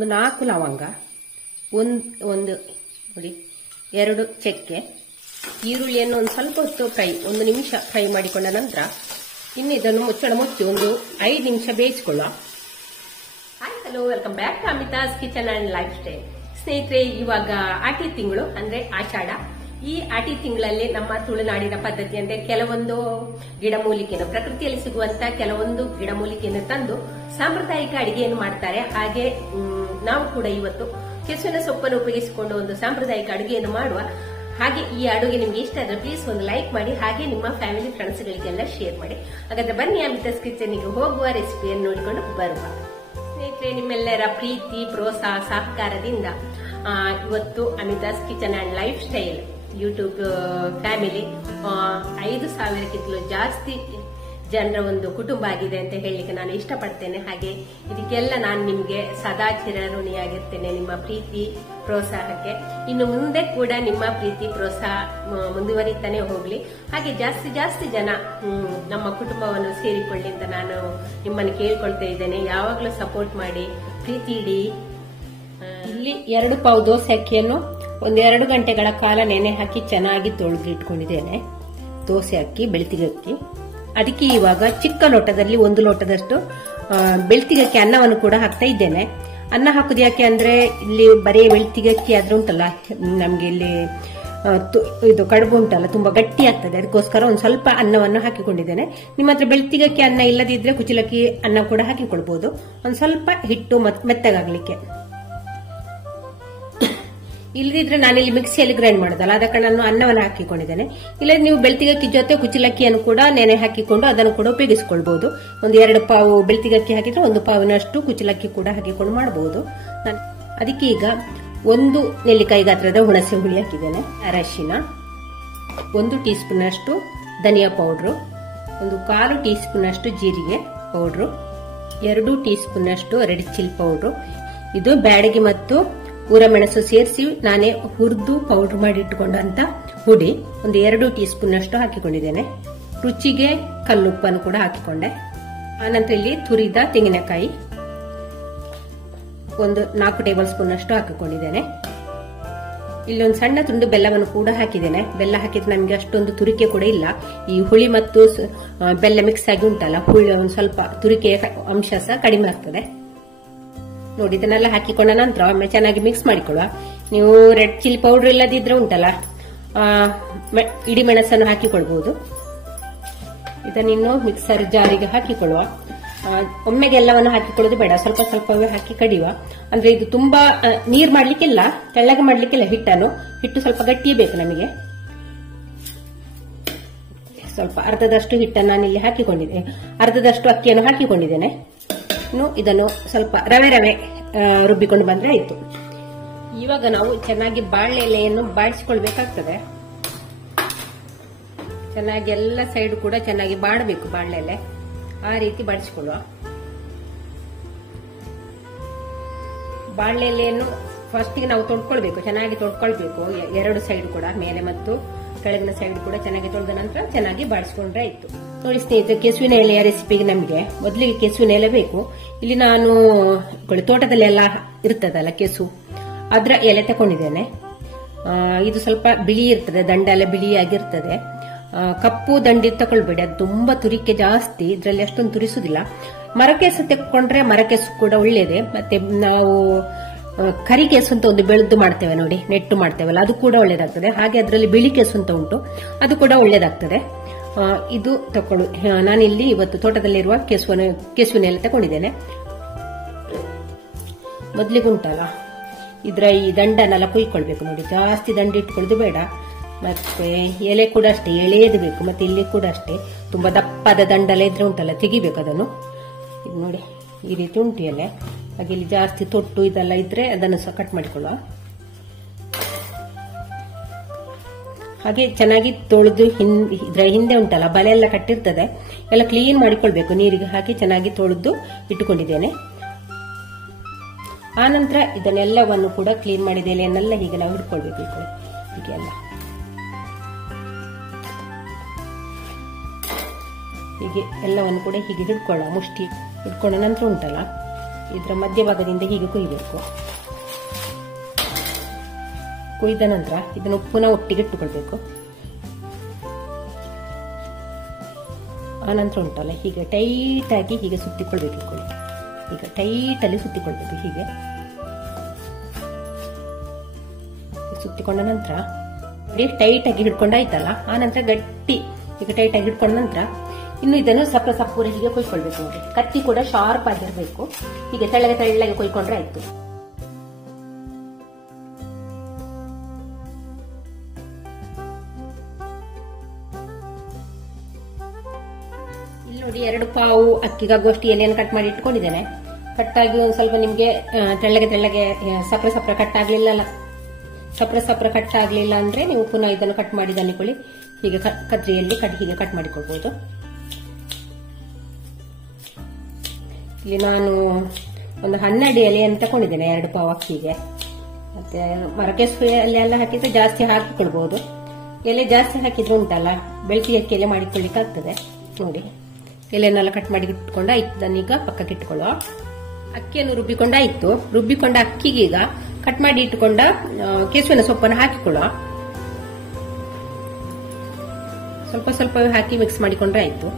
4 ಲವಂಗ, ಒಂದು ನೋಡಿ 2 ಚಕ್ಕೆ, ಈರುಳ್ಳಿಯನ್ನು ಒಂದು ಸ್ವಲ್ಪ ಹೊತ್ತು ಫ್ರೈ 1 ನಿಮಿಷ ಫ್ರೈ ಮಾಡಿಕೊಂಡ ನಂತರ ಇನ್ನು ಇದನ್ನು ಮುಚ್ಚಳ ಮುಚ್ಚಿ ಒಂದು 5 ನಿಮಿಷ ಬೇಯಿಸಿಕೊಳ್ಳುವ. Hi hello, welcome back to Amita's kitchen and lifestyle. ಸ್ನೇಹಿತರೆ, ಇವಾಗ ಆಟಿ ತಿಂಗಳು ಅಂದ್ರೆ ಆಷಾಢ. ಈ ಆಟಿ ತಿಂಗಳಲ್ಲಿ ನಮ್ಮ ತುಳುನಾಡಿನ ಪದ್ಧತಿ ಅಂದ್ರೆ ಕೆಲವೊಂದು ಗಿಡಮೂಲಿಕೆಯನ್ನು, ಪ್ರಕೃತಿಯಲ್ಲಿ ಸಿಗುವಂತ ಕೆಲವೊಂದು ಗಿಡಮೂಲಿಕೆಯನ್ನು ತಂದು ಸಾಂಪ್ರದಾಯಿಕ ಅಡಿಗೆಯನ್ನು ಮಾಡ್ತಾರೆ. ಹಾಗೆ ನಾವು ಕೂಡ ಇವತ್ತು ಕೆಸುವಿನ ಸೊಪ್ಪನ್ನು ಉಪಯೋಗಿಸಿಕೊಂಡು ಒಂದು ಸಾಂಪ್ರದಾಯಿಕ ಅಡುಗೆಯನ್ನು ಮಾಡುವ. ಹಾಗೆ ಈ ಅಡುಗೆ ನಿಮ್ಗೆ ಇಷ್ಟ ಆದ್ರೆ ಪ್ಲೀಸ್ ಒಂದು ಲೈಕ್ ಮಾಡಿ, ಹಾಗೆ ನಿಮ್ಮ ಫ್ಯಾಮಿಲಿ ಫ್ರೆಂಡ್ಸ್ ಗಳಿಗೆಲ್ಲ ಶೇರ್ ಮಾಡಿ. ಹಾಗಾದ್ರೆ ಬನ್ನಿ ಅಮಿತಾಸ್ ಕಿಚನ್ಗೆ ಹೋಗುವ, ರೆಸಿಪಿಯನ್ನು ನೋಡಿಕೊಂಡು ಬರುವ. ಸ್ನೇಹಿತರೆ, ನಿಮ್ಮೆಲ್ಲರ ಪ್ರೀತಿ ಪ್ರೋತ್ಸಾಹ ಸಹಕಾರದಿಂದ ಇವತ್ತು Amita's kitchen and lifestyle YouTube family 5,000ಕ್ಕಿಂತಲೂ ಜಾಸ್ತಿ ಜನರ ಒಂದು ಕುಟುಂಬ ಆಗಿದೆ ಅಂತ ಹೇಳಲಿಕ್ಕೆ ನಾನು ಇಷ್ಟಪಡ್ತೇನೆ. ಹಾಗೆ ಇದಕ್ಕೆಲ್ಲ ನಾನು ನಿಮ್ಗೆ ಸದಾ ಚಿರಋಣಿಯಾಗಿರ್ತೇನೆ, ನಿಮ್ಮ ಪ್ರೀತಿ ಪ್ರೋತ್ಸಾಹಕ್ಕೆ. ಇನ್ನು ಮುಂದೆ ಕೂಡ ನಿಮ್ಮ ಪ್ರೀತಿ ಪ್ರೋತ್ಸಾಹ ಮುಂದುವರಿತಾನೆ ಹೋಗ್ಲಿ. ಹಾಗೆ ಜಾಸ್ತಿ ಜನ ನಮ್ಮ ಕುಟುಂಬವನ್ನು ಸೇರಿಕೊಳ್ಳಿ ಅಂತ ನಾನು ನಿಮ್ಮನ್ನು ಕೇಳ್ಕೊಳ್ತಾ ಇದ್ದೇನೆ. ಯಾವಾಗ್ಲೂ ಸಪೋರ್ಟ್ ಮಾಡಿ, ಪ್ರೀತಿ ಇಡಿ. ಇಲ್ಲಿ 2 ಪಾವು ದೋಸೆ ಅಕ್ಕಿಯನ್ನು 1-2 ಗಂಟೆಗಳ ಕಾಲ ನೆನೆ ಹಾಕಿ ಚೆನ್ನಾಗಿ ತೊಳೆದು ಇಟ್ಕೊಂಡಿದ್ದೇನೆ. ದೋಸೆ ಅಕ್ಕಿ, ಬೆಳ್ತಿಗೆ ಅಕ್ಕಿ. ಅದಕ್ಕೆ ಇವಾಗ ಚಿಕ್ಕ ಲೋಟದಲ್ಲಿ 1 ಲೋಟದಷ್ಟು ಬೆಳ್ತಿಗೆ ಅಕ್ಕಿ ಅನ್ನವನ್ನು ಕೂಡ ಹಾಕ್ತಾ ಇದ್ದೇನೆ. ಅನ್ನ ಹಾಕುದು ಯಾಕೆ ಅಂದ್ರೆ ಇಲ್ಲಿ ಬರೀ ಬೆಳ್ತಿಗೆ ಅಕ್ಕಿ ಆದ್ರೂ ಉಂಟಲ್ಲ, ನಮ್ಗೆ ಇಲ್ಲಿ ಇದು ಕಡುಬು ಉಂಟಲ್ಲ ತುಂಬಾ ಗಟ್ಟಿ ಆಗ್ತದೆ. ಅದಕ್ಕೋಸ್ಕರ ಒಂದು ಸ್ವಲ್ಪ ಅನ್ನವನ್ನು ಹಾಕಿಕೊಂಡಿದ್ದೇನೆ. ನಿಮ್ಮ ಹತ್ರ ಬೆಳ್ತಿಗೆ ಅಕ್ಕಿ ಅನ್ನ ಇಲ್ಲದಿದ್ರೆ ಕುಚಲಕ್ಕಿ ಅನ್ನ ಕೂಡ ಹಾಕಿಕೊಳ್ಬಹುದು. ಒಂದು ಸ್ವಲ್ಪ ಹಿಟ್ಟು ಮೆತ್ತಗಾಗ್ಲಿಕ್ಕೆ. ಇಲ್ಲದಿದ್ರೆ ನಾನಿಲ್ಲಿ ಮಿಕ್ಸಿಯಲ್ಲಿ ಗ್ರೈಂಡ್ ಮಾಡೋದಲ್ಲ, ಅದಕ್ಕೆ ನಾನು ಅನ್ನವನ್ನು ಹಾಕಿಕೊಂಡಿದ್ದೇನೆ. ಇಲ್ಲ ನೀವು ಬೆಳ್ತಿಗಕ್ಕಿ ಜೊತೆ ಕುಚಲಕ್ಕಿಯನ್ನು ಕೂಡ ನೆನೆ ಹಾಕಿಕೊಂಡು ಅದನ್ನು ಕೂಡ ಉಪಯೋಗಿಸಿಕೊಳ್ಬಹುದು. 1-2 ಪಾವು ಬೆಳ್ತಿಗಕ್ಕಿ ಹಾಕಿದ್ರೆ 1 ಪಾವಿನಷ್ಟು ಕುಚಲಕ್ಕಿ ಕೂಡ ಹಾಕಿಕೊಂಡು ಮಾಡಬಹುದು. ಅದಕ್ಕೆ ಈಗ 1 ನೆಲ್ಲಿಕಾಯಿ ಗಾತ್ರದ ಹುಣಸೆ ಹುಳಿ ಹಾಕಿದ್ದೇನೆ. ಅರಶಿನ, 1 ಟೀ ಸ್ಪೂನ್ ಅಷ್ಟು ಧನಿಯಾ ಪೌಡ್ರು, 1/4 ಟೀ ಸ್ಪೂನ್ ಅಷ್ಟು ಜೀರಿಗೆ ಪೌಡ್ರು, 2 ಟೀ ಸ್ಪೂನ್ ಅಷ್ಟು ರೆಡ್ ಚಿಲ್ಲಿ ಪೌಡ್ರು. ಇದು ಬ್ಯಾಡಗಿ ಮತ್ತು ಊರಮೆಣಸು ಸೇರಿಸಿ ನಾನೇ ಹುರಿದು ಪೌಡರ್ ಮಾಡಿ ಇಟ್ಟುಕೊಂಡಂತ ಹುಡಿ 2 ಟೀ ಸ್ಪೂನ್ ಅಷ್ಟು ಹಾಕಿಕೊಂಡಿದ್ದೇನೆ. ರುಚಿಗೆ ಕಲ್ಲುಪ್ಪನ್ನು ಕೂಡ ಹಾಕಿಕೊಂಡೆ. ಆನಂತರ ಇಲ್ಲಿ ತುರಿದ ತೆಂಗಿನಕಾಯಿ 4 ಟೇಬಲ್ ಸ್ಪೂನ್ ಅಷ್ಟು ಹಾಕಿಕೊಂಡಿದ್ದೇನೆ. ಇಲ್ಲಿ ಒಂದು ಸಣ್ಣ ತುಂಡು ಬೆಲ್ಲವನ್ನು ಕೂಡ ಹಾಕಿದ್ದೇನೆ. ಬೆಲ್ಲ ಹಾಕಿದ್ರೆ ನಮಗೆ ಅಷ್ಟೊಂದು ತುರಿಕೆ ಕೂಡ ಇಲ್ಲ. ಈ ಹುಳಿ ಮತ್ತು ಬೆಲ್ಲ ಮಿಕ್ಸ್ ಆಗಿ ಉಂಟಲ್ಲ, ಹುಳಿ ಒಂದು ಸ್ವಲ್ಪ ತುರಿಕೆಯ ಅಂಶ ಸಹ ಕಡಿಮೆ ಆಗ್ತದೆ. ನೋಡಿ, ಇದನ್ನೆಲ್ಲ ಹಾಕಿಕೊಂಡ ನಂತರ ಒಮ್ಮೆ ಚೆನ್ನಾಗಿ ಮಿಕ್ಸ್ ಮಾಡಿಕೊಳ್ಳುವ. ನೀವು ರೆಡ್ ಚಿಲ್ಲಿ ಪೌಡರ್ ಇಲ್ಲದಿದ್ರೆ ಉಂಟಲ್ಲ, ಇಡಿ ಮೆಣಸನ್ನು ಹಾಕಿಕೊಳ್ಬಹುದು. ಇದನ್ನಿನ್ನು ಮಿಕ್ಸರ್ ಜಾರಿಗೆ ಹಾಕಿಕೊಳ್ಳುವ. ಒಮ್ಮೆಗೆ ಎಲ್ಲವನ್ನು ಹಾಕಿಕೊಳ್ಳೋದು ಬೇಡ, ಸ್ವಲ್ಪ ಸ್ವಲ್ಪವೇ ಹಾಕಿ ಕಡಿಯುವ. ಅಂದ್ರೆ ಇದು ತುಂಬಾ ನೀರ್ ಮಾಡ್ಲಿಕ್ಕಿಲ್ಲ, ತೆಳ್ಳಗೆ ಮಾಡ್ಲಿಕ್ಕಿಲ್ಲ. ಹಿಟ್ಟು ಸ್ವಲ್ಪ ಗಟ್ಟಿಯೇ ಬೇಕು ನಮಗೆ. ಸ್ವಲ್ಪ ಅರ್ಧದಷ್ಟು ಹಿಟ್ಟನ್ನು ನಾನಿಲ್ಲಿ ಹಾಕಿಕೊಂಡಿದ್ದೇನೆ, ಅರ್ಧದಷ್ಟು ಅಕ್ಕಿಯನ್ನು ಹಾಕಿಕೊಂಡಿದ್ದೇನೆ. ಇನ್ನು ಇದನ್ನು ಸ್ವಲ್ಪ ರವೆ ರುಬ್ಬಿಕೊಂಡು ಬಂದ್ರೆ ಆಯ್ತು. ಇವಾಗ ನಾವು ಚೆನ್ನಾಗಿ ಬಾಳೆ ಎಲೆಯನ್ನು ಬಾಡಿಸಿಕೊಳ್ಬೇಕಾಗ್ತದೆ. ಚೆನ್ನಾಗಿ ಎಲ್ಲ ಸೈಡ್ ಕೂಡ ಚೆನ್ನಾಗಿ ಬಾಡಬೇಕು ಬಾಳೆ ಎಲೆ, ಆ ರೀತಿ ಬಾಡಿಸಿಕೊಳ್ಳುವ. ಬಾಳೆ ಎಲೆಯನ್ನು ಫಸ್ಟ್ ನಾವು ತೊಡ್ಕೊಳ್ಬೇಕು, ಚೆನ್ನಾಗಿ ತೊಡ್ಕೊಳ್ಬೇಕು. 2 ಸೈಡ್ ಕೂಡ, ಮೇಲೆ ಮತ್ತು ಕೆಳಗಿನ ಸೈಡ್ ಕೂಡ ಚೆನ್ನಾಗಿ ತೊಳೆದ ನಂತರ ಚೆನ್ನಾಗಿ ಬಾಡಿಸಿಕೊಂಡ್ರೆ ಆಯ್ತು. ನೋಡಿ ಸ್ನೇಹಿತರೆ, ಕೆಸುವಿನ ಎಲೆಯ ರೆಸಿಪಿಗೆ ನಮಗೆ ಮೊದಲಿಗೆ ಕೆಸುವಿನ ಎಲೆ ಬೇಕು. ಇಲ್ಲಿ ನಾನು ತೋಟದಲ್ಲಿ ಎಲ್ಲ ಇರ್ತದಲ್ಲ ಕೆಸು, ಅದರ ಎಲೆ ತಗೊಂಡಿದ್ದೇನೆ. ಇದು ಸ್ವಲ್ಪ ಬಿಳಿ ಇರ್ತದೆ, ದಂಡ ಎಲ್ಲ ಬಿಳಿಯಾಗಿರ್ತದೆ. ಕಪ್ಪು ದಂಡಿ ತಗೊಳ್ಬೇಡಿ, ಅದು ತುಂಬಾ ತುರಿಕೆ ಜಾಸ್ತಿ, ಇದ್ರಲ್ಲಿ ಅಷ್ಟೊಂದು ತುರಿಸುದಿಲ್ಲ. ಮರಕೆಸು ತೆಕ್ಕೊಂಡ್ರೆ ಮರಕೆಸು ಕೂಡ ಒಳ್ಳೇದೇ. ಮತ್ತೆ ನಾವು ಕರಿ ಕೆಸು ಅಂತ ಒಂದು ಬೆಳೆದು ಮಾಡ್ತೇವೆ ನೋಡಿ, ನೆಟ್ಟು ಮಾಡ್ತೇವಲ್ಲ, ಅದು ಕೂಡ ಒಳ್ಳೇದಾಗ್ತದೆ. ಹಾಗೆ ಅದರಲ್ಲಿ ಬಿಳಿ ಕೆಸು ಅಂತ ಉಂಟು, ಅದು ಕೂಡ ಒಳ್ಳೇದಾಗ್ತದೆ. ಇದು ತಕೊಳ್ಳು. ನಾನಿಲ್ಲಿ ಇವತ್ತು ತೋಟದಲ್ಲಿರುವ ಕೆಸುವಿನ ಎಲೆ ತಗೊಂಡಿದ್ದೇನೆ. ಮೊದಲಿಗೆ ಉಂಟಲ್ಲ, ಇದರ ಈ ದಂಡನೆಲ್ಲ ಕುಯ್ಕೊಳ್ಬೇಕು ನೋಡಿ, ಜಾಸ್ತಿ ದಂಡ ಇಟ್ಕೊಳ್ಳೋದು ಬೇಡ. ಮತ್ತೆ ಎಲೆ ಕೂಡ ಅಷ್ಟೇ ಎಳೆಯದು ಬೇಕು. ಮತ್ತೆ ಇಲ್ಲಿ ಕೂಡ ಅಷ್ಟೇ ತುಂಬಾ ದಪ್ಪದ ದಂಡೆಲ್ಲ ಇದ್ರೆ ಉಂಟಲ್ಲ, ತೆಗಿಬೇಕು ಅದನ್ನು. ಇದು ನೋಡಿ, ಈ ರೀತಿ ಉಂಟು ಎಲೆ. ಹಾಗೆ ಇಲ್ಲಿ ಜಾಸ್ತಿ ತೊಟ್ಟು ಇದೆಲ್ಲ ಇದ್ರೆ ಅದನ್ನು ಸಹ ಕಟ್ ಮಾಡಿಕೊಳ್ಳುವ. ಹಾಗೆ ಚೆನ್ನಾಗಿ ತೊಳೆದು ಇದ್ರ ಹಿಂದೆ ಉಂಟಲ್ಲ ಬಲೆ ಎಲ್ಲ ಕಟ್ಟಿರ್ತದೆ, ಎಲ್ಲ ಕ್ಲೀನ್ ಮಾಡಿಕೊಳ್ಬೇಕು. ನೀರಿಗೆ ಹಾಕಿ ಚೆನ್ನಾಗಿ ತೊಳೆದು ಇಟ್ಟುಕೊಂಡಿದ್ದೇನೆ. ಆನಂತರ ಇದನ್ನೆಲ್ಲವನ್ನು ಕೂಡ ಕ್ಲೀನ್ ಮಾಡಿದ ಎಲೆಯನ್ನೆಲ್ಲ ಹೀಗೆ ನಾವು ಹಿಡ್ಕೊಳ್ಬೇಕು. ಹೀಗೆ ಎಲ್ಲ ಹೀಗೆ ಎಲ್ಲವನ್ನು ಕೂಡ ಹೀಗೆ ಹಿಡ್ಕೊಳ್ಳ. ಮುಷ್ಟಿ ಹಿಡ್ಕೊಂಡ ನಂತರ ಉಂಟಲ್ಲ ಇದರ ಮಧ್ಯಭಾಗದಿಂದ ಹೀಗೆ ಕೊಯ್ಯಬೇಕು. ಕೊಯ್ದ ನಂತರ ಇದನ್ನು ಪುನಃ ಒಟ್ಟಿಗೆ ಇಟ್ಟುಕೊಳ್ಬೇಕು. ಆನಂತರ ಉಂಟಲ್ಲ ಹೀಗೆ ಟೈಟ್ ಆಗಿ ಹೀಗೆ ಸುತ್ತಿಕೊಳ್ಬೇಕು. ಈಗ ಟೈಟ್ ಅಲ್ಲಿ ಸುತ್ತಿಕೊಳ್ಬೇಕು. ಹೀಗೆ ಸುತ್ತಿಕೊಂಡ ನಂತರ ಟೈಟ್ ಆಗಿ ಹಿಡ್ಕೊಂಡಾಯ್ತಲ್ಲ, ಆ ನಂತರ ಗಟ್ಟಿ ಈಗ ಟೈಟ್ ಆಗಿ ಹಿಡ್ಕೊಂಡ ನಂತರ ಇನ್ನು ಇದನ್ನು ಸಪ್ಪೂರ ಹೀಗೆ ಕೊಯ್ಕೊಳ್ಬೇಕು. ನೋಡಿ, ಕತ್ತಿ ಕೂಡ ಶಾರ್ಪ್ ಆಗಿರ್ಬೇಕು. ಹೀಗೆ ತೆಳ್ಳಗೆ ಕೊಯ್ಕೊಂಡ್ರೆ ಆಯ್ತು. ಇಲ್ಲಿ ನೋಡಿ 2 ಪಾವು ಅಕ್ಕಿಗಾಗುವಷ್ಟು ಎಲೆಯನ್ನು ಕಟ್ ಮಾಡಿ ಇಟ್ಕೊಂಡಿದ್ದೇನೆ. ಕಟ್ಟಾಗಿ ಒಂದ್ ಸ್ವಲ್ಪ ನಿಮ್ಗೆ ತೆಳ್ಳಗೆ ಸಪ್ರ ಕಟ್ ಆಗ್ಲಿಲ್ಲ ಅಂದ್ರೆ ನೀವು ಪುನಃ ಇದನ್ನು ಕಟ್ ಮಾಡಿ ದನ್ನಿಕೊಳ್ಳಿ. ಹೀಗೆ ಕತ್ರಿಯಲ್ಲಿ ಹೀಗೆ ಕಟ್ ಮಾಡಿಕೊಳ್ಬಹುದು. ಇಲ್ಲಿ ನಾನು ಒಂದು 12 ಎಲೆಯನ್ನು ತಗೊಂಡಿದ್ದೇನೆ 2 ಪಾವು ಅಕ್ಕಿಗೆ. ಮತ್ತೆ ಮರಕೆಸು ಎಲೆ ಎಲ್ಲ ಹಾಕಿದ್ರೆ ಜಾಸ್ತಿ ಹಾಕಿಕೊಳ್ಬಹುದು. ಎಲೆ ಜಾಸ್ತಿ ಹಾಕಿದ್ರೆ ಉಂಟಲ್ಲ ಬೆಳ್ತಿ ಅಕ್ಕಿ ಎಲೆ ಮಾಡಿಕೊಳ್ಳಿಕ್ಕೆ ಆಗ್ತದೆ. ನೋಡಿ, ಎಲೆನೆಲ್ಲ ಕಟ್ ಮಾಡಿ ಇಟ್ಕೊಂಡಾಯ್ತು. ಇದನ್ನೀಗ ಪಕ್ಕಕ್ಕೆ ಇಟ್ಕೊಳ್ಳುವ. ಅಕ್ಕಿಯನ್ನು ರುಬ್ಬಿಕೊಂಡಾಯ್ತು. ರುಬ್ಬಿಕೊಂಡ ಅಕ್ಕಿಗೀಗ ಕಟ್ ಮಾಡಿ ಇಟ್ಟುಕೊಂಡ ಕೆಸುವಿನ ಸೊಪ್ಪನ್ನು ಹಾಕಿಕೊಳ್ಳುವ. ಸ್ವಲ್ಪ ಹಾಕಿ ಮಿಕ್ಸ್ ಮಾಡಿಕೊಂಡ್ರೆ ಆಯ್ತು.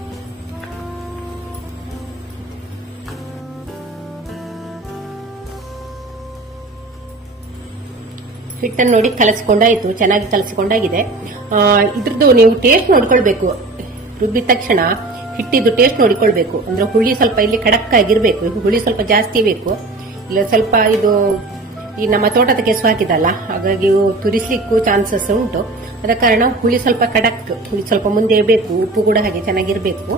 ಹಿಟ್ಟನ್ನು ನೋಡಿ ಕಲಸಿಕೊಂಡಾಯ್ತು. ಚೆನ್ನಾಗಿ ಕಲಸಿಕೊಂಡಾಗಿದೆ. ಇದ್ರದ್ದು ನೀವು ಟೇಸ್ಟ್ ನೋಡ್ಕೊಳ್ಬೇಕು. ರುಬ್ಬಿದ ತಕ್ಷಣ ಹಿಟ್ಟಿದ್ದು ಟೇಸ್ಟ್ ನೋಡಿಕೊಳ್ಬೇಕು. ಅಂದ್ರೆ ಹುಳಿ ಸ್ವಲ್ಪ ಇಲ್ಲಿ ಖಡಕ್ ಆಗಿರ್ಬೇಕು. ಹುಳಿ ಸ್ವಲ್ಪ ಜಾಸ್ತಿ ಬೇಕು. ಇಲ್ಲ ಸ್ವಲ್ಪ ಇದು ಈ ನಮ್ಮ ತೋಟದ ಕೆಸು ಹಾಕಿದಲ್ಲ, ಹಾಗಾಗಿ ತುರಿಸ್ಲಿಕ್ಕೂ ಚಾನ್ಸಸ್ ಉಂಟು. ಅದ ಕಾರಣ ಹುಳಿ ಸ್ವಲ್ಪ ಖಡಕ್, ಹುಳಿ ಸ್ವಲ್ಪ ಮುಂದೆ ಬೇಕು. ಉಪ್ಪು ಕೂಡ ಹಾಗೆ ಚೆನ್ನಾಗಿರ್ಬೇಕು.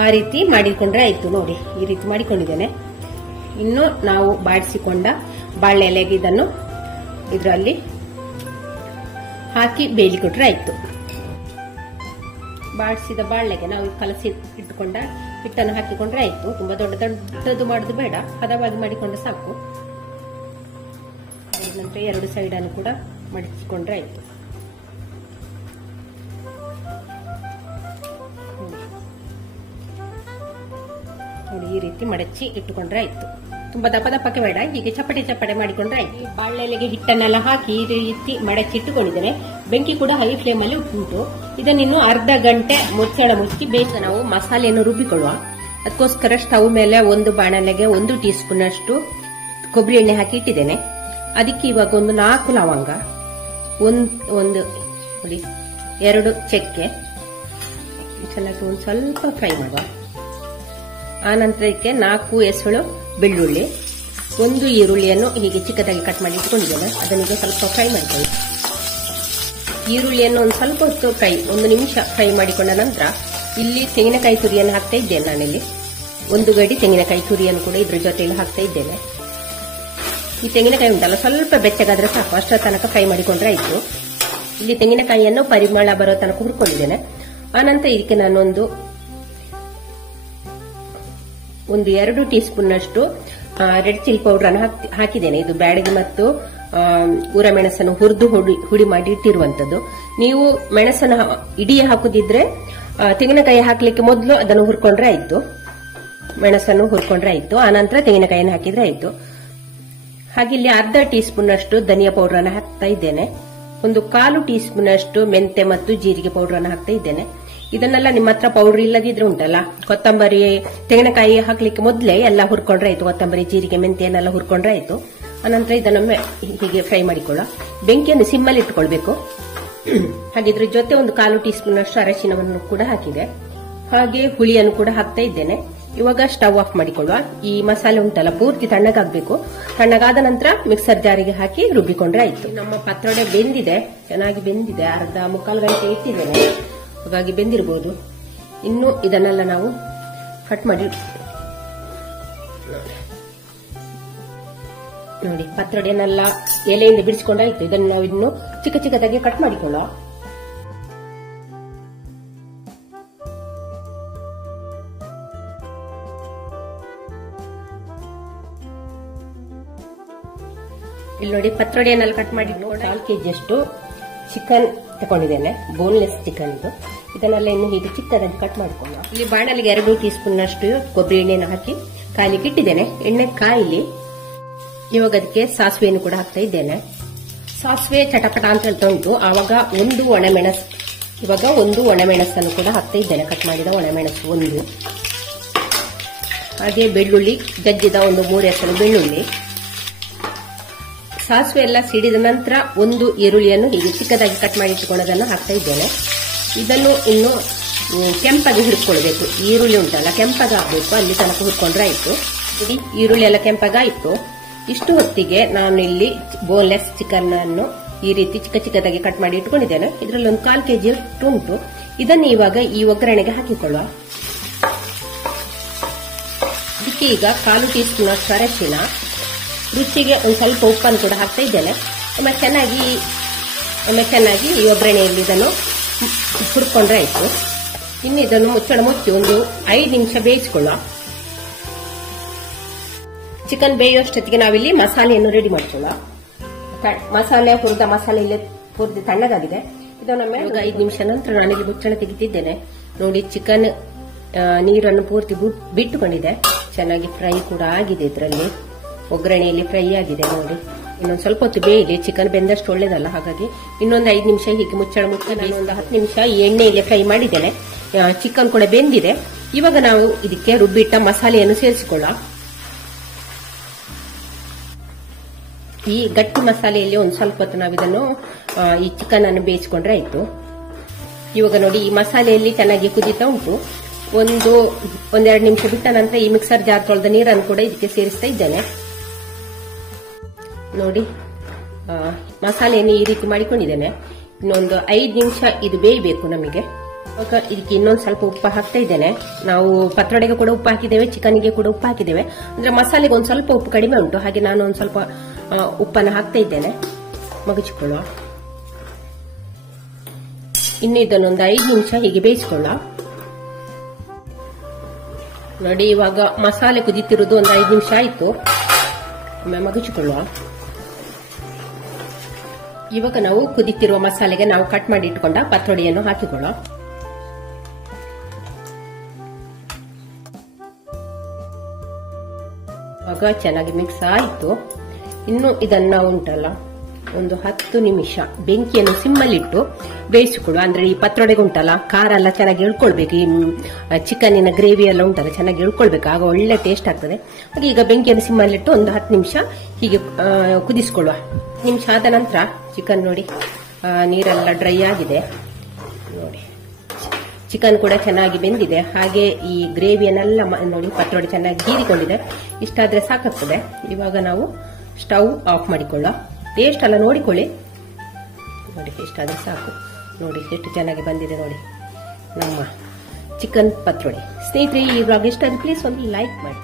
ಆ ರೀತಿ ಮಾಡಿಕೊಂಡ್ರೆ ಆಯ್ತು. ನೋಡಿ, ಈ ರೀತಿ ಮಾಡಿಕೊಂಡಿದ್ದೇನೆ. ಇನ್ನು ನಾವು ಬಾಡಿಸಿಕೊಂಡ ಬಾಳೆ ಎಲೆಗೆ ಇದನ್ನು ಇದರಲ್ಲಿ ಹಾಕಿ ಬೇಯಿಕೊಟ್ರೆ ಆಯ್ತು. ಬಾಡಿಸಿದ ಬಾಳೆಗೆ ನಾವು ಕಲಸಿ ಇಟ್ಟುಕೊಂಡ ಹಿಟ್ಟನ್ನು ಹಾಕಿಕೊಂಡ್ರೆ ಆಯ್ತು. ತುಂಬಾ ದೊಡ್ಡದು ಮಾಡುದು ಬೇಡ, ಹದವಾಗಿ ಮಾಡಿಕೊಂಡ್ರೆ ಸಾಕು. ನಂತರ 2 ಸೈಡ್ ಅನ್ನು ಕೂಡ ಮಡಿಚಿಕೊಂಡ್ರೆ ಆಯ್ತು. ನೋಡಿ, ಈ ರೀತಿ ಮಡಚಿ ಇಟ್ಟುಕೊಂಡ್ರೆ ಆಯ್ತು. ತುಂಬಾ ದಪ್ಪಕ್ಕೆ ಬೇಡ, ಹೀಗೆ ಚಪ್ಪಟೆ ಮಾಡಿಕೊಂಡ್ರೆ ಆಯ್ತು. ಬಾಳೆ ಎಲೆಗೆ ಹಿಟ್ಟನ್ನೆಲ್ಲ ಹಾಕಿ ಈ ರೀತಿ ಮಡಚಿ ಇಟ್ಟುಕೊಂಡಿದ್ದೇನೆ. ಬೆಂಕಿ ಕೂಡ ಹೈ ಫ್ಲೇಮ್ ಅಲ್ಲಿ ಉಂಟು. ಇದನ್ನಿನ್ನು ಅರ್ಧ ಗಂಟೆ ಮುಚ್ಚಳ ಮುಚ್ಚಿ ಬೇಯಿಸಿ ನಾವು ಮಸಾಲೆಯನ್ನು ರುಬ್ಬಿಕೊಳ್ಳುವ. ಅದಕ್ಕೋಸ್ಕರ ಸ್ಟವ್ ಮೇಲೆ ಒಂದು ಬಾಣಲೆಗೆ 1 ಟೀ ಸ್ಪೂನ್ ಅಷ್ಟು ಕೊಬ್ಬರಿ ಎಣ್ಣೆ ಹಾಕಿ ಇಟ್ಟಿದ್ದೇನೆ. ಅದಕ್ಕೆ ಇವಾಗ ಒಂದು 4 ಲವಂಗ, ಒಂದು ನೋಡಿ 2 ಚಕ್ಕೆ ಚೆನ್ನಾಗಿ ಒಂದು ಸ್ವಲ್ಪ ಫ್ರೈ ಮಾಡುವ. ಆ ನಂತರಕ್ಕೆ 4 ಎಸಳು ಬೆಳ್ಳುಳ್ಳಿ, 1 ಈರುಳ್ಳಿಯನ್ನು ಹೀಗೆ ಚಿಕ್ಕದಾಗಿ ಕಟ್ ಮಾಡಿ ಇಟ್ಕೊಂಡಿದ್ದೇನೆ. ಅದನ್ನೀಗ ಸ್ವಲ್ಪ ಫ್ರೈ ಮಾಡಿಕೊಳ್ಳಿ. ಈರುಳ್ಳಿಯನ್ನು ಒಂದು ಸ್ವಲ್ಪ ಹೊತ್ತು 1 ನಿಮಿಷ ಫ್ರೈ ಮಾಡಿಕೊಂಡ ನಂತರ ಇಲ್ಲಿ ತೆಂಗಿನಕಾಯಿ ತುರಿಯನ್ನು ಹಾಕ್ತಾ ಇದ್ದೇನೆ. ನಾನಿಲ್ಲಿ 1 ಗಡಿ ತೆಂಗಿನಕಾಯಿ ತುರಿಯನ್ನು ಕೂಡ ಇದ್ರ ಜೊತೆಯಲ್ಲಿ ಹಾಕ್ತಾ ಇದ್ದೇನೆ. ಈ ತೆಂಗಿನಕಾಯಿ ಉಂಟಲ್ಲ ಸ್ವಲ್ಪ ಬೆಚ್ಚಗಾದ್ರೆ ಸಾಕು, ಅಷ್ಟರ ತನಕ ಫ್ರೈ ಮಾಡಿಕೊಂಡ್ರೆ ಆಯ್ತು. ಇಲ್ಲಿ ತೆಂಗಿನಕಾಯಿಯನ್ನು ಪರಿಮಳ ಬರೋ ತನಕ ಹುರ್ಕೊಂಡಿದ್ದೇನೆ. ಆನಂತರ ಇದಕ್ಕೆ ನಾನೊಂದು 2 ಟೀ ಸ್ಪೂನ್ ಅಷ್ಟು ರೆಡ್ ಚಿಲ್ಲಿ ಪೌಡರ್ ಅನ್ನು ಹಾಕಿದ್ದೇನೆ. ಇದು ಬ್ಯಾಡಗಿ ಮತ್ತು ಊರ ಮೆಣಸನ್ನು ಹುರಿದು ಹುಡಿ ಮಾಡಿ ಇಟ್ಟಿರುವಂತದ್ದು. ನೀವು ಮೆಣಸನ್ನು ಇಡೀ ಹಾಕುದಿದ್ರೆ ತೆಂಗಿನಕಾಯಿ ಹಾಕ್ಲಿಕ್ಕೆ ಮೊದಲು ಅದನ್ನು ಹುರ್ಕೊಂಡ್ರೆ ಆಯ್ತು. ಮೆಣಸನ್ನು ಹುರ್ಕೊಂಡ್ರೆ ಆಯ್ತು. ಆನಂತರ ತೆಂಗಿನಕಾಯಿಯನ್ನು ಹಾಕಿದ್ರೆ ಆಯ್ತು. ಹಾಗೆ ಇಲ್ಲಿ ಅರ್ಧ ಟೀ ಸ್ಪೂನ್ ಅಷ್ಟು ಧನಿಯಾ ಪೌಡರ್ ಅನ್ನು ಹಾಕ್ತಾ ಇದ್ದೇನೆ. 1/4 ಟೀ ಸ್ಪೂನ್ ಅಷ್ಟು ಮೆಂತೆ ಮತ್ತು ಜೀರಿಗೆ ಪೌಡರ್ ಅನ್ನು ಹಾಕ್ತಾ ಇದ್ದೇನೆ. ಇದನ್ನೆಲ್ಲ ನಿಮ್ಮ ಹತ್ರ ಪೌಡರ್ ಇಲ್ಲದಿದ್ರೆ ಉಂಟಲ್ಲ, ಕೊತ್ತಂಬರಿ ತೆಂಗಿನಕಾಯಿ ಹಾಕ್ಲಿಕ್ಕೆ ಮೊದಲೇ ಎಲ್ಲ ಹುರ್ಕೊಂಡ್ರೆ ಆಯ್ತು. ಕೊತ್ತಂಬರಿ ಜೀರಿಗೆ ಮೆಂತೆಯನ್ನೆಲ್ಲ ಹುರ್ಕೊಂಡ್ರೆ ಆಯ್ತು. ಅನಂತರ ಇದನ್ನೊಮ್ಮೆ ಹೀಗೆ ಫ್ರೈ ಮಾಡಿಕೊಳ್ಳ. ಬೆಂಕಿಯನ್ನು ಸಿಮ್ಮಲ್ಲಿ ಇಟ್ಕೊಳ್ಬೇಕು. ಹಾಗೆ ಇದ್ರ ಜೊತೆ 1/4 ಟೀ ಸ್ಪೂನ್ ಅಷ್ಟು ಅರಶಿನವನ್ನು ಕೂಡ ಹಾಕಿದೆ. ಹಾಗೆ ಹುಳಿಯನ್ನು ಕೂಡ ಹಾಕ್ತಾ ಇದ್ದೇನೆ. ಇವಾಗ ಸ್ಟವ್ ಆಫ್ ಮಾಡಿಕೊಳ್ಳುವ. ಈ ಮಸಾಲೆ ಉಂಟಲ್ಲ ಪೂರ್ತಿ ತಣ್ಣಗಾಗಬೇಕು. ತಣ್ಣಗಾದ ನಂತರ ಮಿಕ್ಸರ್ ಜಾರಿಗೆ ಹಾಕಿ ರುಬ್ಬಿಕೊಂಡ್ರೆ ಆಯ್ತು. ನಮ್ಮ ಪತ್ರೊಡೆ ಬೆಂದಿದೆ, ಚೆನ್ನಾಗಿ ಬೆಂದಿದೆ. ಅರ್ಧ ಮುಕ್ಕಾಲು ಗಂಟೆ ಇಟ್ಟಿದ್ದೇನೆ, ಹಾಗಾಗಿ ಬೆಂದಿರಬಹುದು. ಇನ್ನು ಇದನ್ನೆಲ್ಲ ನಾವು ಕಟ್ ಮಾಡಿ ನೋಡಿ. ಪತ್ರೊಡೆಯನ್ನೆಲ್ಲ ಎಲೆಯಿಂದ ಬಿಡಿಸಿಕೊಂಡಾಯ್ತು. ಇದನ್ನು ನಾವು ಇನ್ನು ಚಿಕ್ಕದಾಗಿ ಕಟ್ ಮಾಡಿಕೊಳ್ಳುವ. ಇಲ್ಲಿ ನೋಡಿ, ಪತ್ರೊಡೆಯನ್ನೆಲ್ಲ ಕಟ್ ಮಾಡಿ 4 kg ಅಷ್ಟು ಚಿಕನ್ ತಗೊಂಡಿದ್ದೇನೆ, ಬೋನ್ಲೆಸ್ ಚಿಕನ್ ಇದು. ಇದನ್ನೆಲ್ಲ ಇನ್ನು ಹೀಗೆ ಚಿಕ್ಕದಾಗಿ ಕಟ್ ಮಾಡಿಕೊಳ್ಳುವ. ಇಲ್ಲಿ ಬಾಣಲಿಗೆ 2 ಟೀ ಸ್ಪೂನ್ ಅಷ್ಟು ಕೊಬ್ಬರಿ ಎಣ್ಣೆಯನ್ನು ಹಾಕಿ ಕಾಯ್ಲಿಕ್ಕೆ ಇಟ್ಟಿದ್ದೇನೆ. ಎಣ್ಣೆ ಕಾಯಿಲಿ. ಇವಾಗ ಅದಕ್ಕೆ ಸಾಸಿವೆಯನ್ನು ಕೂಡ ಹಾಕ್ತಾ ಇದ್ದೇನೆ. ಸಾಸಿವೆ ಚಟಪಟ ಅಂತ ಹೇಳ್ತಾ ಉಂಟು. ಆವಾಗ ಒಂದು ಒಣಮೆಣಸು, ಇವಾಗ ಒಂದು ಒಣಮೆಣಸನ್ನು ಕೂಡ ಹಾಕ್ತಾ ಇದ್ದೇನೆ. ಕಟ್ ಮಾಡಿದ ಒಣಮೆಣಸು ಒಂದು, ಹಾಗೆ ಬೆಳ್ಳುಳ್ಳಿ ಜಜ್ಜಿದ ಒಂದು 3 ಎಸಳು ಬೆಳ್ಳುಳ್ಳಿ. ಸಾಸಿವೆ ಎಲ್ಲ ಸಿಡಿದ ನಂತರ ಒಂದು ಈರುಳ್ಳಿಯನ್ನು ಹೀಗೆ ಚಿಕ್ಕದಾಗಿ ಕಟ್ ಮಾಡಿ ಇಟ್ಟುಕೊಳ್ಳೋದನ್ನು ಹಾಕ್ತಾ ಇದ್ದೇನೆ. ಇದನ್ನು ಇನ್ನು ಕೆಂಪಾಗಿ ಹುರ್ಕೊಳ್ಬೇಕು. ಈರುಳ್ಳಿ ಉಂಟಲ್ಲ ಕೆಂಪಾಗಬೇಕು, ಅಲ್ಲಿ ತನಕ ಹುರ್ಕೊಂಡ್ರೆ ಆಯ್ತು. ಈರುಳ್ಳಿ ಎಲ್ಲ ಕೆಂಪಾಗಾಯ್ತು. ಇಷ್ಟು ಹೊತ್ತಿಗೆ ನಾನು ಇಲ್ಲಿ ಬೋನ್ಲೆಸ್ ಚಿಕನ್ ಅನ್ನು ಈ ರೀತಿ ಚಿಕ್ಕ ಚಿಕ್ಕದಾಗಿ ಕಟ್ ಮಾಡಿ ಇಟ್ಕೊಂಡಿದ್ದೇನೆ. ಇದರಲ್ಲಿ ಒಂದು 1/4 kg ಉಂಟು. ಇದನ್ನು ಇವಾಗ ಈ ಒಗ್ಗರಣೆಗೆ ಹಾಕಿಕೊಳ್ಳುವ. ಇದಕ್ಕೆ ಈಗ 1/4 ಟೀ ಸ್ಪೂನ್ ಅಷ್ಟು ಅರಶಿನ, ರುಚಿಗೆ ಒಂದು ಸ್ವಲ್ಪ ಉಪ್ಪನ್ನು ಕೂಡ ಹಾಕ್ತಾ ಇದ್ದೇನೆ. ಒಮ್ಮೆ ಚೆನ್ನಾಗಿ ಈ ಒಗ್ಗರಣೆಯಲ್ಲಿ ಇದನ್ನು ಹುರ್ಕೊಂಡ್ರೆ ಆಯ್ತು. ಇನ್ನು ಇದನ್ನು ಮುಚ್ಚಳ ಮುಚ್ಚಿ ಒಂದು 5 ನಿಮಿಷ ಬೇಯಿಸಿಕೊಳ್ಳುವ. ಚಿಕನ್ ಬೇಯುವಷ್ಟೊತ್ತಿಗೆ ನಾವಿಲ್ಲಿ ಮಸಾಲೆಯನ್ನು ರೆಡಿ ಮಾಡ್ಕೊಳ್ಳುವ. ಹುರಿದ ಮಸಾಲೆ ಇಲ್ಲಿ ಹುರಿದು ತಣ್ಣಗಾಗಿದೆ. ಇದನ್ನು 5 ನಿಮಿಷ ನಂತರ ನಾನಿಲ್ಲಿ ಮುಚ್ಚಳ ತೆಗಿತಿದ್ದೇನೆ. ನೋಡಿ, ಚಿಕನ್ ನೀರನ್ನು ಪೂರ್ತಿ ಬಿಟ್ಟುಕೊಂಡಿದೆ. ಚೆನ್ನಾಗಿ ಫ್ರೈ ಕೂಡ ಆಗಿದೆ. ಇದರಲ್ಲಿ ಒಗ್ಗರಣೆಯಲ್ಲಿ ಫ್ರೈ ಆಗಿದೆ. ನೋಡಿ, ಇನ್ನೊಂದು ಸ್ವಲ್ಪ ಹೊತ್ತು ಬೇಯಲಿ. ಚಿಕನ್ ಬೆಂದಷ್ಟು ಒಳ್ಳೇದಲ್ಲ, ಹಾಗಾಗಿ ಇನ್ನೊಂದು 5 ನಿಮಿಷ ಹೀಗೆ ಮುಚ್ಚಳ ಮುಚ್ಚಿ ಒಂದು 10 ನಿಮಿಷ ಈ ಎಣ್ಣೆಯಲ್ಲಿ ಫ್ರೈ ಮಾಡಿದ್ದೇನೆ. ಚಿಕನ್ ಕೂಡ ಬೆಂದಿದೆ. ಇವಾಗ ನಾವು ಇದಕ್ಕೆ ರುಬ್ಬಿಟ್ಟ ಮಸಾಲೆಯನ್ನು ಸೇರಿಸಿಕೊಳ್ಳ. ಈ ಗಟ್ಟಿ ಮಸಾಲೆಯಲ್ಲಿ ಒಂದು ಸ್ವಲ್ಪ ಹೊತ್ತು ನಾವು ಇದನ್ನು ಈ ಚಿಕನ್ ಅನ್ನು ಬೇಯಿಸಿಕೊಂಡ್ರೆ ಆಯ್ತು. ಇವಾಗ ನೋಡಿ, ಈ ಮಸಾಲೆಯಲ್ಲಿ ಚೆನ್ನಾಗಿ ಕುದೀತಾ ಉಂಟು. ಒಂದೆರಡು ನಿಮಿಷ ಬಿಟ್ಟ ನಂತರ ಈ ಮಿಕ್ಸರ್ ಜಾರ್ ತೊಳೆದ ನೀರನ್ನು ಕೂಡ ಇದಕ್ಕೆ ಸೇರಿಸ್ತಾ ಇದ್ದೇನೆ. ನೋಡಿ, ಮಸಾಲೆಯನ್ನು ಈ ರೀತಿ ಮಾಡಿಕೊಂಡಿದ್ದೇನೆ. ಇನ್ನೊಂದು 5 ನಿಮಿಷ ಇದು ಬೇಯಬೇಕು ನಮಗೆ. ಇವಾಗ ಇದಕ್ಕೆ ಇನ್ನೊಂದು ಸ್ವಲ್ಪ ಉಪ್ಪು ಹಾಕ್ತಾ ಇದ್ದೇನೆ. ನಾವು ಪತ್ರೊಡೆಗೆ ಕೂಡ ಉಪ್ಪು ಹಾಕಿದ್ದೇವೆ, ಚಿಕನ್ಗೆ ಕೂಡ ಉಪ್ಪು ಹಾಕಿದ್ದೇವೆ. ಅಂದ್ರೆ ಮಸಾಲೆಗೆ ಒಂದು ಸ್ವಲ್ಪ ಉಪ್ಪು ಕಡಿಮೆ ಉಂಟು, ಹಾಗೆ ನಾನು ಒಂದು ಸ್ವಲ್ಪ ಉಪ್ಪನ್ನು ಹಾಕ್ತಾ ಇದ್ದೇನೆ. ಮಗುಚಿಕೊಳ್ಳುವ. ಇನ್ನು ಇದನ್ನೊಂದು 5 ನಿಮಿಷ ಹೀಗೆ ಬೇಯಿಸಿಕೊಳ್ಳ. ನೋಡಿ, ಇವಾಗ ಮಸಾಲೆ ಕುದೀತಿರುವುದು ಒಂದು 5 ನಿಮಿಷ ಆಯ್ತು. ಮಗುಚಿಕೊಳ್ಳುವ. ಇವಾಗ ನಾವು ಕುದೀತಿರುವ ಮಸಾಲೆಗೆ ನಾವು ಕಟ್ ಮಾಡಿ ಇಟ್ಟುಕೊಂಡ ಪತ್ರೊಡೆಯನ್ನು ಹಾಕಿಕೊಳ್ಳ. ಇವಾಗ ಚೆನ್ನಾಗಿ ಮಿಕ್ಸ್ ಆಯಿತು. ಇನ್ನು ಇದನ್ನ ಉಂಟಲ್ಲ ಒಂದು 10 ನಿಮಿಷ ಬೆಂಕಿಯನ್ನು ಸಿಮ್ಮಲ್ಲಿಟ್ಟು ಬೇಯಿಸಿಕೊಳ್ಳುವ. ಅಂದ್ರೆ ಈ ಪತ್ರೊಡೆಗೆ ಉಂಟಲ್ಲ ಖಾರ ಎಲ್ಲ ಚೆನ್ನಾಗಿ ಇಳ್ಕೊಳ್ಬೇಕು. ಈ ಚಿಕನ್ನಿನ ಗ್ರೇವಿ ಎಲ್ಲ ಉಂಟಲ್ಲ ಚೆನ್ನಾಗಿ ಇಳ್ಕೊಳ್ಬೇಕು, ಆಗ ಒಳ್ಳೆ ಟೇಸ್ಟ್ ಆಗ್ತದೆ. ಹಾಗೆ ಈಗ ಬೆಂಕಿಯನ್ನು ಸಿಮ್ಮಲ್ಲಿಟ್ಟು ಒಂದು 10 ನಿಮಿಷ ಹೀಗೆ ಕುದಿಸಿಕೊಳ್ಳುವ. 10 ನಿಮಿಷ ಆದ ನಂತರ ಚಿಕನ್ ನೋಡಿ ನೀರೆಲ್ಲ ಡ್ರೈ ಆಗಿದೆ. ನೋಡಿ, ಚಿಕನ್ ಕೂಡ ಚೆನ್ನಾಗಿ ಬೆಂದಿದೆ. ಹಾಗೆ ಈ ಗ್ರೇವಿಯನ್ನೆಲ್ಲ ನೋಡಿ ಪತ್ರೊಡೆ ಚೆನ್ನಾಗಿ ಹೀರಿಕೊಂಡಿದೆ. ಇಷ್ಟಾದ್ರೆ ಸಾಕಾಗ್ತದೆ. ಇವಾಗ ನಾವು ಸ್ಟವ್ ಆಫ್ ಮಾಡಿಕೊಳ್ಳ. ಟೇಸ್ಟ್ ಎಲ್ಲ ನೋಡಿಕೊಳ್ಳಿ. ನೋಡಿ, ಇಷ್ಟಾದ್ರೆ ಸಾಕು. ನೋಡಿ ಎಷ್ಟು ಚೆನ್ನಾಗಿ ಬಂದಿದೆ ನೋಡಿ ನಮ್ಮ ಚಿಕನ್ ಪತ್ರೊಡೆ. ಸ್ನೇಹಿತರೆ, ಈ ವ್ಲಾಗ್ ಇಷ್ಟ ಆದ್ರೆ ಪ್ಲೀಸ್ ಒಂದು ಲೈಕ್ ಮಾಡಿ.